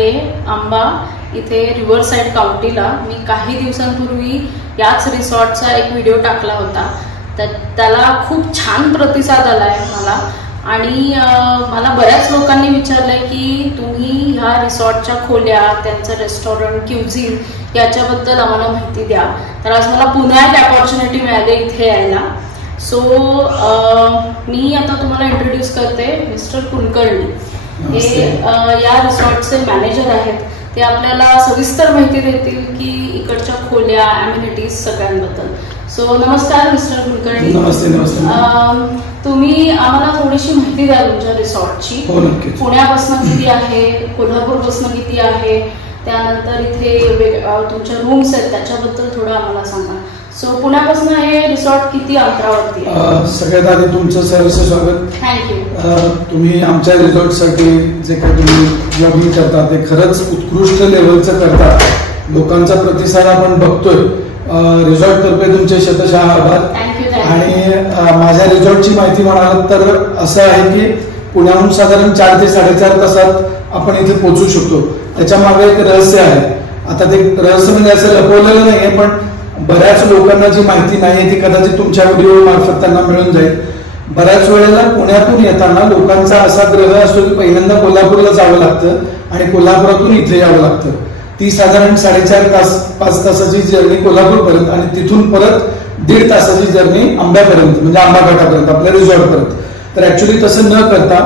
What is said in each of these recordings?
आहे आंबा इथे रिव्हर साइड काउंटीला. मी काही दिवसांपूर्वी याच रिसॉर्टचा एक व्हिडिओ टाकला होता. त्याला खूप छान प्रतिसाद आलाय मला. आणि मला बऱ्याच लोकांनी विचारलंय की तुम्ही ह्या रिसॉर्टच्या खोल्या, त्यांचं रेस्टॉरंट, क्युझिन याच्याबद्दल आम्हाला माहिती द्या. तर आज मला पुन्हा एक अपॉर्च्युनिटी मिळाली इथे यायला. सो मी आता तुम्हाला इंट्रोड्यूस करते मिस्टर कुलकर्णी. हे या रिसॉर्टचे मॅनेजर आहेत. ते आपल्याला सविस्तर माहिती देतील की इकडच्या खोल्या, ॲम्युनिटीज सगळ्यांबद्दल. सो नमस्कार मिस्टर कुलकर्णी. नमस्ते. नमस्ते. तुम्ही आम्हाला थोडीशी माहिती द्या तुमच्या रिसॉर्टची. हो, नक्कीच. पुण्यापासून किती आहे, कोल्हापूरपासून किती आहे, त्यानंतर इथे तुमच्या रूम्स आहेत त्याच्याबद्दल थोडं आम्हाला सांगा. सो पुण्यापासून हे रिसॉर्ट किती अंतरावरती आहे? सगळ्यात आधी तुमचं सहर्ष स्वागत. थँक्यू. तुम्ही आमच्या रिसॉर्टसाठी जे काही तुम्ही ब्लॉगिंग करता ते खरंच उत्कृष्ट लेवलचं करता. लोकांचा प्रतिसाद आपण बघतोय. रिसॉर्ट तर्फे तुमचे शतशः आभार. आणि माझ्या रिसॉर्टची माहिती म्हणाल तर असं आहे की पुण्याहून साधारण 4 ते 4.5 तासात आपण इथे पोहोचू शकतो. त्याच्या मागे एक रहस्य आहे. आता ते रहस्य म्हणजे असं लपवलेलं नाहीये, पण बऱ्याच लोकांना जी माहिती नाही ती कदाचित तुमच्या व्हिडिओ मार्फत त्यांना मिळून जाईल. बऱ्याच वेळेला पुण्यातून येताना लोकांचा असा ग्रह असतो की पहिल्यांदा कोल्हापूरला जावं लागतं आणि कोल्हापुरातून इथे यावं लागतं. ती साधारण 4.5 तास 5 तासाची जर्नी कोल्हापूरपर्यंत आणि तिथून परत 1.5 तासाची जर्नी आंब्यापर्यंत म्हणजे आंबाघाटापर्यंत आपल्या रिसॉर्टपर्यंत. तर ऍक्च्युली तसं न करता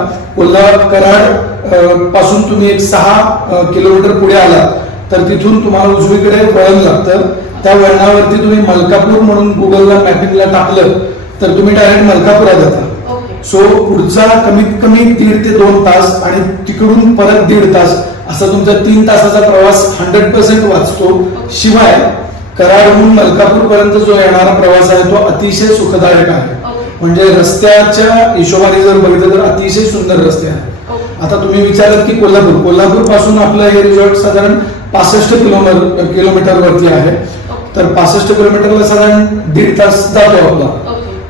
कराड पासून तुम्ही एक 6 किलोमीटर पुढे आला तर तिथून तुम्हाला उजवीकडे वळण लागतं. त्या वळणावरती तुम्ही मलकापूर म्हणून गुगलला मॅपिंगला टाकलं तर तुम्ही डायरेक्ट मलकापुरात जाता. सो पुढचा कमीत कमी 1.5 ते 2 तास आणि तिकडून परत 1.5 तास असा तुमचा 3 तासाचा प्रवास 100% वाचतो. शिवाय कराडहून मलकापूर पर्यंत जो येणारा प्रवास आहे तो अतिशय सुखदायक आहे. म्हणजे रस्त्याच्या हिशोबाने जर बघितलं तर अतिशय सुंदर रस्ते आहेत. आता तुम्ही विचारत की कोल्हापूर पासून आपलं हे रिसॉर्ट साधारण 65 किलोमीटर वरती आहे. तर 65 किलोमीटरला साधारण 1.5 तास जातो आपला.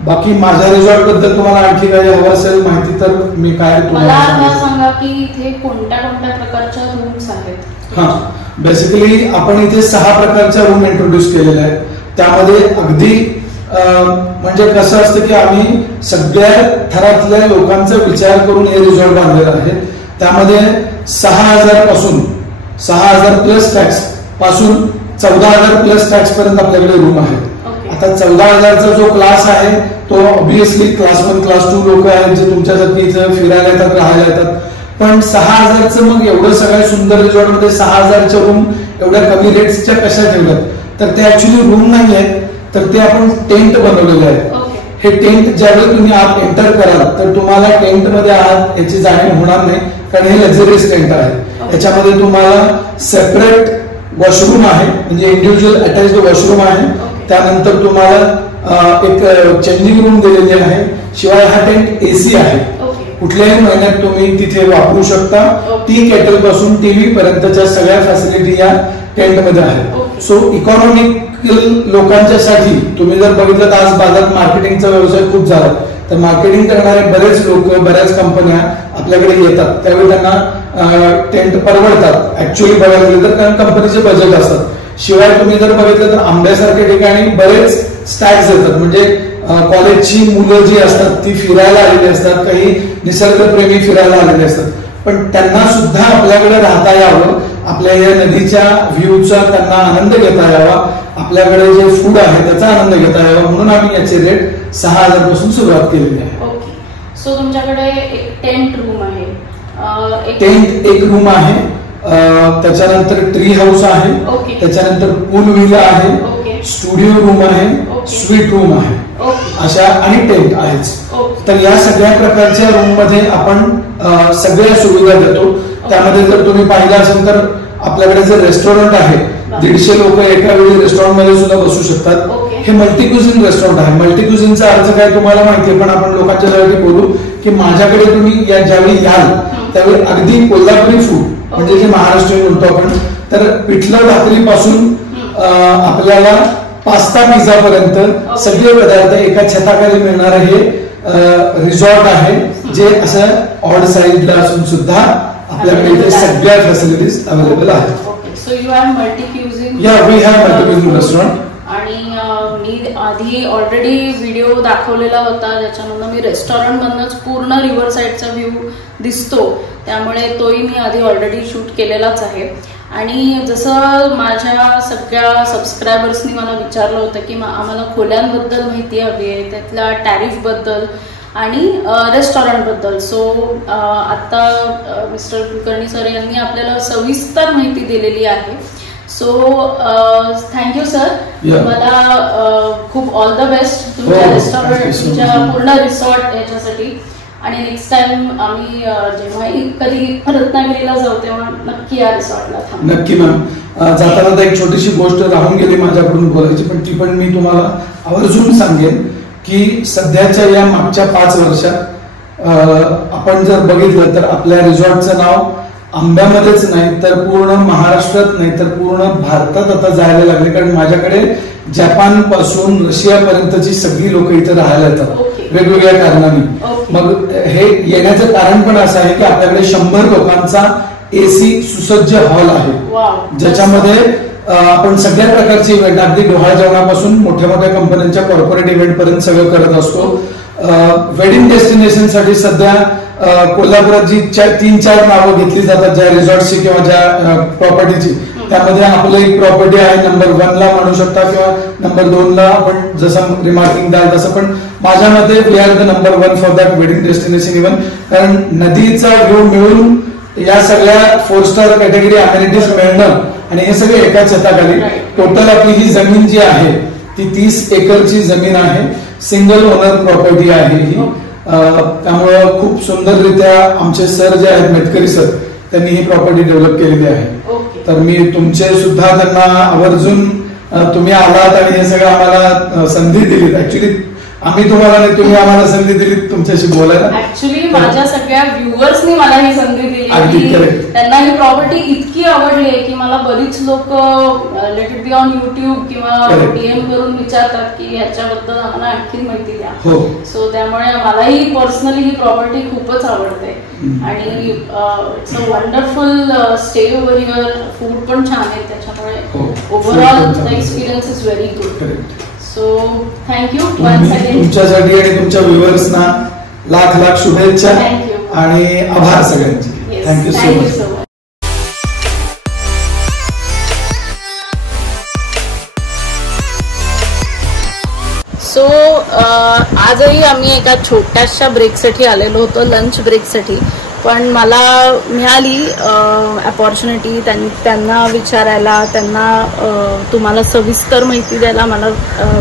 बाकी माझ्या रिसॉर्ट बद्दल तुम्हाला आणखी काही हवं असेल माहिती तर मी काय तुम्हाला सांगा की इथे कोणत्या कोणत्या प्रकारच्या रूम्स आहेत? हा, बेसिकली आपण इथे 6 प्रकारच्या रूम इंट्रोड्यूस केलेल्या आहेत. त्यामध्ये अगदी म्हणजे कसं असतं की आम्ही सगळ्या थरातल्या लोकांचा विचार करून हे रिसॉर्ट बांधलेलं आहे. त्यामध्ये 6,000 पासून 6,000 प्लस टॅक्स पासून 14,000 प्लस टॅक्स पर्यंत आपल्याकडे रूम आहेत. आता 14,000चा जो क्लास आहे तो ऑब्विसली क्लास 1 क्लास 2 लोक आहेत जे तुमच्यासाठी इथं फिरायला येतात, राहायला येतात. पण 6,000चं मग एवढं सगळ्या सुंदर रिसॉर्टमध्ये 6,000च्या रूम एवढ्या कमी रेट्सच्या कशा ठेवल्यात तर ते ऍक्च्युली रूम नाही आहेत, तर ते आपण टेंट बनवलेले आहेत. हे टेंट ज्यावेळी तुम्ही आत एंटर कराल तर तुम्हाला टेंट मध्ये आहात याची जाणीव होणार नाही, कारण हे लक्झरियस टेंट आहे. याच्यामध्ये तुम्हाला सेपरेट वॉशरूम आहे, म्हणजे इंडिव्हिज्युअल अटॅच्ड वॉशरूम आहे. त्यानंतर तुम्हाला एक चेंजिंग रूम दिलेली आहे. शिवाय हा टेंट एसी आहे. कुठल्याही महिन्यात तुम्ही तिथे वापरू शकता. टी केटल पासून टीव्ही पर्यंतच्या सगळ्या फॅसिलिटी या टेंट मध्ये आहेत. सो इकॉनॉमिकल लोकांच्यासाठी तुम्ही जर बघितलं तर आज बाजारात मार्केटिंगचा व्यवसाय खूप झाला. तर मार्केटिंग करणारे बरेच लोक, बऱ्याच कंपन्या आपल्याकडे येतात. त्यावेळी त्यांना टेंट परवडतात ऍक्च्युअली बघायला गेलं तर, कारण कंपनीचे बजेट असतात. शिवाय तुम्ही जर बघितलं तर आंब्यासारख्या ठिकाणी बरेच स्टॅग्स येतात. म्हणजे कॉलेजची मुलं जी असतात ती फिरायला आलेली असतात, काही निसर्गप्रेमी फिरायला आलेले असतात. पण त्यांना सुद्धा आपल्याकडे राहता यावं, आपल्या या नदीच्या व्ह्यूचा त्यांना आनंद घेता यावा, आपल्याकडे जे फूड आहे त्याचा आनंद घेता यावा, म्हणून आम्ही याचे रेट 6,000 पासून सुरुवात केलेली आहे. ओके. सो तुमच्याकडे एक टेंट रूम आहे. टेंट एक रूम आहे. त्याच्यानंतर ट्री हाऊस आहे. त्याच्यानंतर पूल व्हिला आहे. स्टुडिओ रूम आहे. स्वीट रूम आहे. अशा आणि टेंट आहेच. तर या सगळ्या प्रकारच्या रूम मध्ये आपण सगळ्या सुविधा देतो. त्यामध्ये जर तुम्ही पाहिलं असेल तर आपल्याकडे जे रेस्टॉरंट आहे 150 लोक एका वेळी रेस्टॉरंट मध्ये सुद्धा बसू शकतात. हे मल्टीक्युझिन रेस्टॉरंट आहे. मल्टीक्युझिनचा अर्थ काय तुम्हाला माहितीये, पण आपण लोकांच्यासाठी बोलू की माझ्याकडे तुम्ही ज्यावेळी याल त्यावेळी अगदी कोल्हापुरी फूड म्हणजे जे महाराष्ट्रीयन म्हणतो आपण, तर पिठलं भाकरी पासून आपल्याला पास्ता पिझ्झा पर्यंत सगळे पदार्थ एका छताखाली मिळणार हे रिसॉर्ट आहे, जे असं ऑड साईडला असून सुद्धा आपल्याकडे इथे सगळ्या फॅसिलिटीज अवेलेबल आहेत. Okay, so you have multi cuisine. Yeah, we have multi cuisine restaurant. आणि मी आधी ऑलरेडी व्हिडिओ दाखवलेला होता, ज्याच्यामधनं मी रेस्टॉरंट मधनच पूर्ण रिव्हर साईडचा व्ह्यू दिसतो, त्यामुळे तोही मी आधी ऑलरेडी शूट केलेलाच आहे. आणि जसं माझ्या सगळ्या सबस्क्रायबर्सनी मला विचारलं होतं की आम्हाला खोल्यांबद्दल माहिती हवी आहे, त्यातल्या टॅरिफबद्दल आणि रेस्टॉरंटबद्दल. सो आता मिस्टर कुलकर्णी सर यांनी आपल्याला सविस्तर माहिती दिलेली आहे. सो थँक्यू सर, मला खूप ऑल द बेस्ट तुमच्या रेस्टॉरंट, तुमच्या पूर्ण रिसॉर्ट याच्यासाठी. आणि नेक्स्ट टाइम आम्ही जेव्हाही कधी रत्नागिरीला जाऊ तेव्हा नक्की या रिसॉर्टला थांबू. नक्की मॅम. जाताना एक छोटीशी गोष्ट राहून गेली माझ्याकडून बोलायची, पण ती पण मी तुम्हाला आवर्जून सांगेन की सध्याच्या या मागच्या 5 वर्षात आपण जर बघितलं तर आपल्या रिसॉर्टचं नाव आंब्यामध्येच नाही तर पूर्ण महाराष्ट्रात नाही तर पूर्ण भारतात आता जायला लागले. कारण माझ्याकडे जपान पासून रशियापर्यंतची सगळी लोक इथे राहायला येतात वेगवेगळ्या कारणांनी. मग हे येण्याचं कारण पण असं आहे की आपल्याकडे 100 लोकांचा AC सुसज्ज हॉल आहे, ज्याच्यामध्ये आपण सगळ्या प्रकारचे इव्हेंट, अगदी डोहाळ जेवणापासून मोठ्या मोठ्या कंपन्यांच्या कॉर्पोरेट इव्हेंट पर्यंत सगळं करत असतो. वेडिंग डेस्टिनेशन साठी सध्या कोल्हापुरात जी 3-4 नावं घेतली जातात ज्या रिसॉर्टची किंवा ज्या प्रॉपर्टीची, त्यामध्ये आपलं एक प्रॉपर्टी आहे नंबर 1 ला म्हणू शकता किंवा नंबर 2 ला आपण जसं रिमार्किंग द्याल तसं. पण माझ्या मते we are the number 1 for that wedding destination even. कारण नदीचा व्ह्यू मिळून या सगळ्या 4 स्टार कॅटेगरी अमेनिटीज मिळणं आणि हे सगळे एकाच छताखाली. टोटल आपली ही जमीन जी आहे ती 30 एकरची जमीन आहे, सिंगल ओनर प्रॉपर्टी आहे ही. त्यामुळं खूप सुंदररित्या आमचे सर जे आहेत मेटकरी सर, त्यांनी ही प्रॉपर्टी डेव्हलप केलेली आहे. तर मी तुमचे सुद्धा त्यांना आवर्जून, तुम्ही आलात आणि हे सगळं आम्हाला संधी दिली. ऍक्च्युली आम्ही तुम्हाला नाही, तुम्ही आम्हाला संधी दिली तुमच्याशी बोलायला. ऍक्च्युली माझ्या सगळ्या व्ह्युअर्सनी मला ही संधी दिली. त्यांना ही प्रॉपर्टी इतकी आवडली आहे की मला बरीच लोक let it be on YouTube किंवा DM करून विचारतात की ह्याच्याबद्दल आम्हाला आणखी माहिती द्या. सो त्यामुळे मलाही पर्सनली ही प्रॉपर्टी खूपच आवडते. आणि it's a wonderful stay over here. Food पण छान आहे, त्याच्यामुळे overall the experience is very good. So thank you once again. तुमच्यासाठी आणि तुमच्या व्ह्युअर्सना लाख लाख शुभेच्छा आणि आभार सगळ्यांचे. Thank you so much. सो आजही आम्ही एका छोट्याशा ब्रेकसाठी आलेलो होतो, लंच ब्रेकसाठी. पण मला मिळाली अपॉर्च्युनिटी त्यांना विचारायला, त्यांना तुम्हाला सविस्तर माहिती द्यायला मला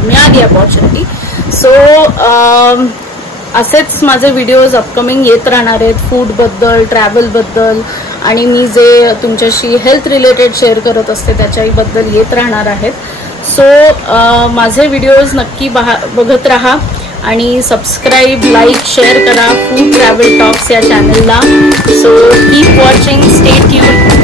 मिळाली अपॉर्च्युनिटी. सो असेच माझे व्हिडिओज अपकमिंग येत राहणार आहेत फूडबद्दल, ट्रॅव्हलबद्दल, आणि मी जे तुमच्याशी हेल्थ रिलेटेड शेअर करत असते त्याच्याबद्दल येत राहणार आहेत. सो माझे व्हिडिओज नक्की बघत राहा आणि सबस्क्राईब, लाईक, शेअर करा फूड ट्रॅव्हल टॉक्स या चॅनलला. So keep watching, stay tuned.